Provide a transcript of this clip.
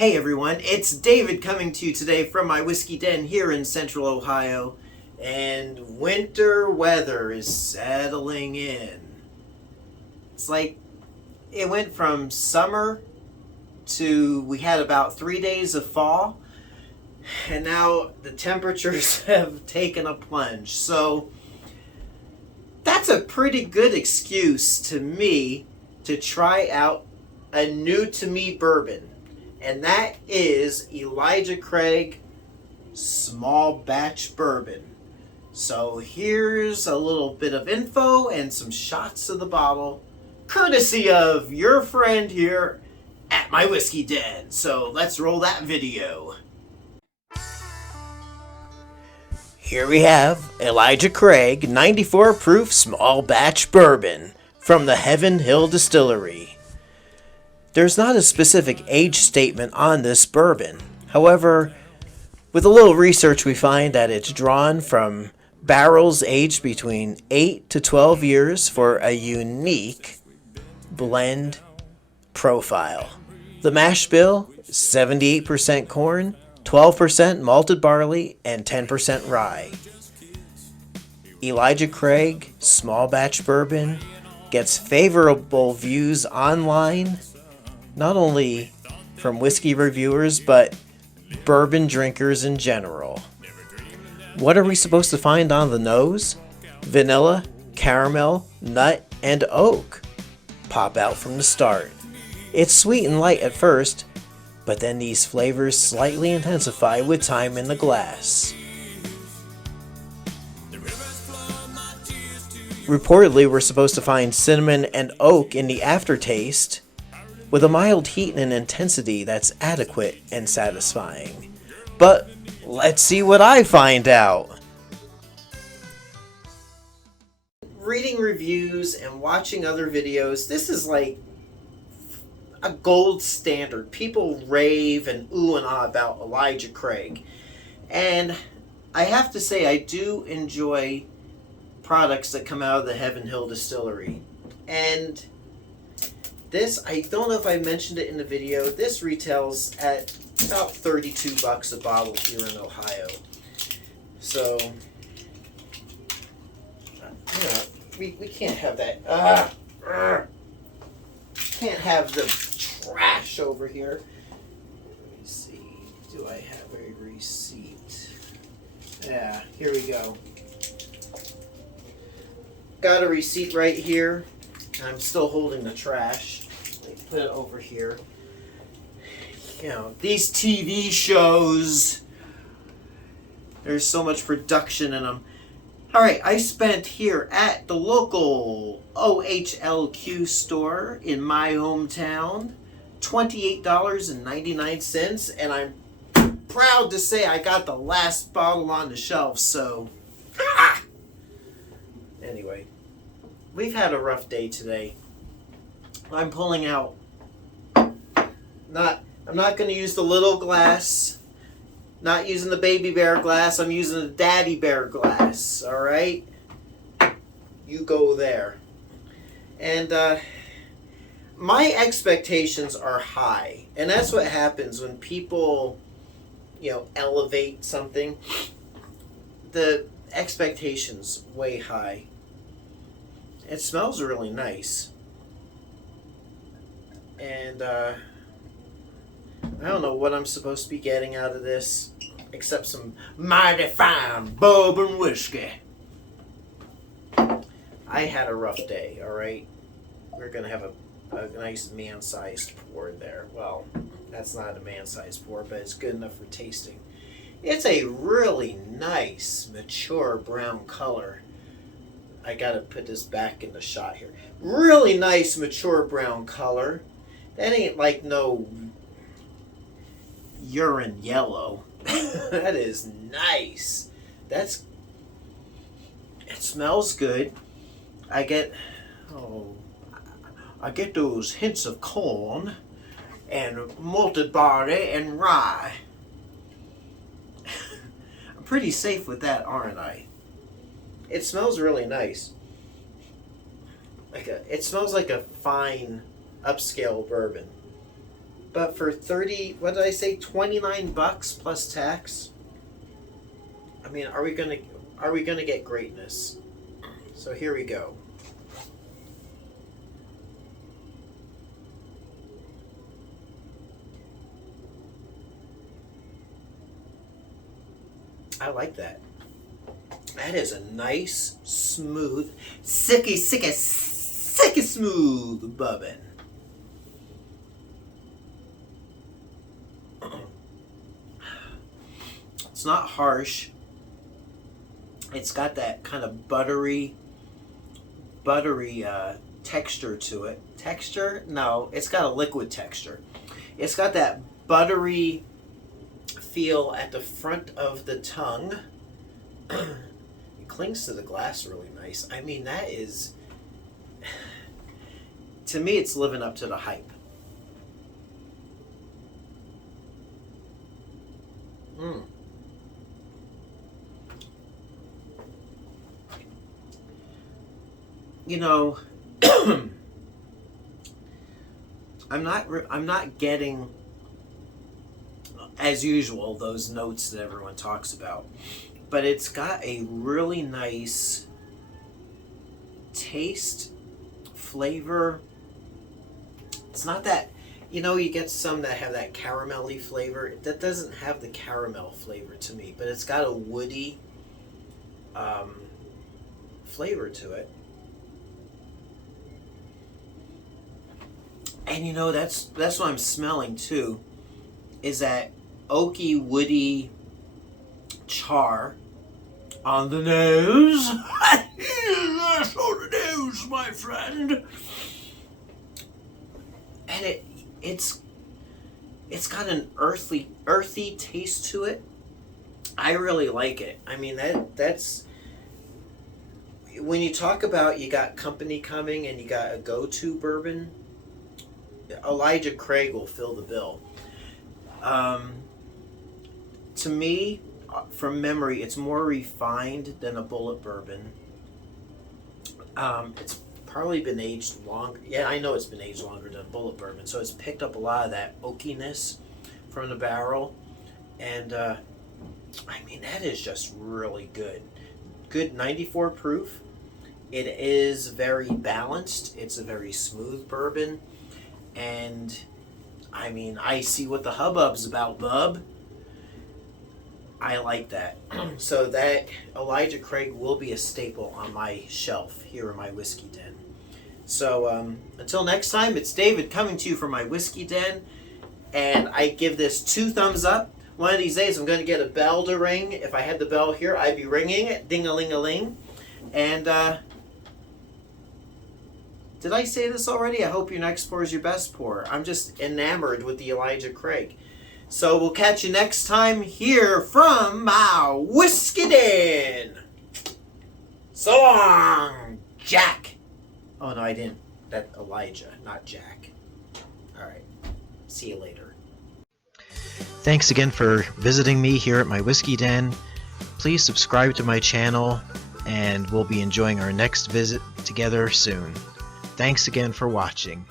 Hey everyone, it's David coming to you today from my whiskey den here in central Ohio, and winter weather is settling in. It's like it went from summer to we had about 3 days of fall, and now the temperatures have taken a plunge. So that's a pretty good excuse to me to try out a new to me bourbon. And that is Elijah Craig Small Batch Bourbon. So here's a little bit of info and some shots of the bottle, courtesy of your friend here at my whiskey den. So let's roll that video. Here we have Elijah Craig 94 Proof Small Batch Bourbon from the Heaven Hill Distillery. There's not a specific age statement on this bourbon. However, with a little research we find that it's drawn from barrels aged between 8 to 12 years for a unique blend profile. The mash bill, 78% corn, 12% malted barley, and 10% rye. Elijah Craig Small Batch Bourbon gets favorable views online, not only from whiskey reviewers, but bourbon drinkers in general. What are we supposed to find on the nose? Vanilla, caramel, nut, and oak pop out from the start. It's sweet and light at first, but then these flavors slightly intensify with time in the glass. Reportedly, we're supposed to find cinnamon and oak in the aftertaste, with a mild heat and intensity that's adequate and satisfying. But let's see what I find out. Reading reviews and watching other videos, this is like a gold standard. People rave and ooh and ah about Elijah Craig. And I have to say, I do enjoy products that come out of the Heaven Hill Distillery. And this, I don't know if I mentioned it in the video, this retails at about $32 a bottle here in Ohio. So, we can't have that. Can't have the trash over here. Let me see, do I have a receipt? Yeah, here we go. Got a receipt right here. I'm still holding the trash. Put it over here. You know, these TV shows, there's so much production in them. Alright, I spent here at the local OHLQ store in my hometown $28.99, and I'm proud to say I got the last bottle on the shelf, so anyway, we've had a rough day today. I'm pulling out. I'm not going to use the little glass. Not using the baby bear glass. I'm using the daddy bear glass. All right? You go there. And my expectations are high. And that's what happens when people, elevate something. The expectations way high. It smells really nice. And I don't know what I'm supposed to be getting out of this, except some mighty fine bourbon whiskey. I had a rough day, alright? We're going to have a nice man-sized pour there. Well, that's not a man-sized pour, but it's good enough for tasting. It's a really nice, mature brown color. I got to put this back in the shot here. Really nice, mature brown color. That ain't like no urine yellow. That is nice. It smells good. I get those hints of corn and malted barley and rye. I'm pretty safe with that, aren't I? It smells really nice. It smells like a fine upscale bourbon. But for 30, what did I say, 29 bucks plus tax? I mean, are we gonna get greatness? So here we go. I like that. That is a nice, smooth, sicky smooth bourbon. It's not harsh. It's got that kind of buttery texture to it. Texture? No, it's got a liquid texture. It's got that buttery feel at the front of the tongue. It clings to the glass really nice. I mean, that is, to me, it's living up to the hype. You know, I'm not getting, as usual, those notes that everyone talks about, but it's got a really nice taste, flavor. It's not that, you know, you get some that have that caramelly flavor. That doesn't have the caramel flavor to me, but it's got a woody flavor to it. And you know, that's what I'm smelling too, is that oaky, woody char on the nose. That's on the nose, my friend. And it's got an earthy taste to it. I really like it. I mean, that's when you talk about you got company coming and you got a go-to bourbon, Elijah Craig will fill the bill. To me, from memory, it's more refined than a Bullet bourbon. It's probably been aged longer. Yeah, I know it's been aged longer than a Bullet bourbon, so it's picked up a lot of that oakiness from the barrel. And I mean, that is just really good. Good 94 proof. It is very balanced. It's a very smooth bourbon. And I mean, I see what the hubbub's about, bub. I like that. So that Elijah Craig will be a staple on my shelf here in my whiskey den. So until next time, it's David coming to you from my whiskey den, and I give this 2 thumbs up. One of these days, I'm going to get a bell to ring. If I had the bell here, I'd be ringing it, ding-a-ling-a-ling. And did I say this already? I hope your next pour is your best pour. I'm just enamored with the Elijah Craig. So we'll catch you next time here from my whiskey den. So long, Jack. Oh, no, I didn't. That's Elijah, not Jack. All right. See you later. Thanks again for visiting me here at my whiskey den. Please subscribe to my channel, and we'll be enjoying our next visit together soon. Thanks again for watching.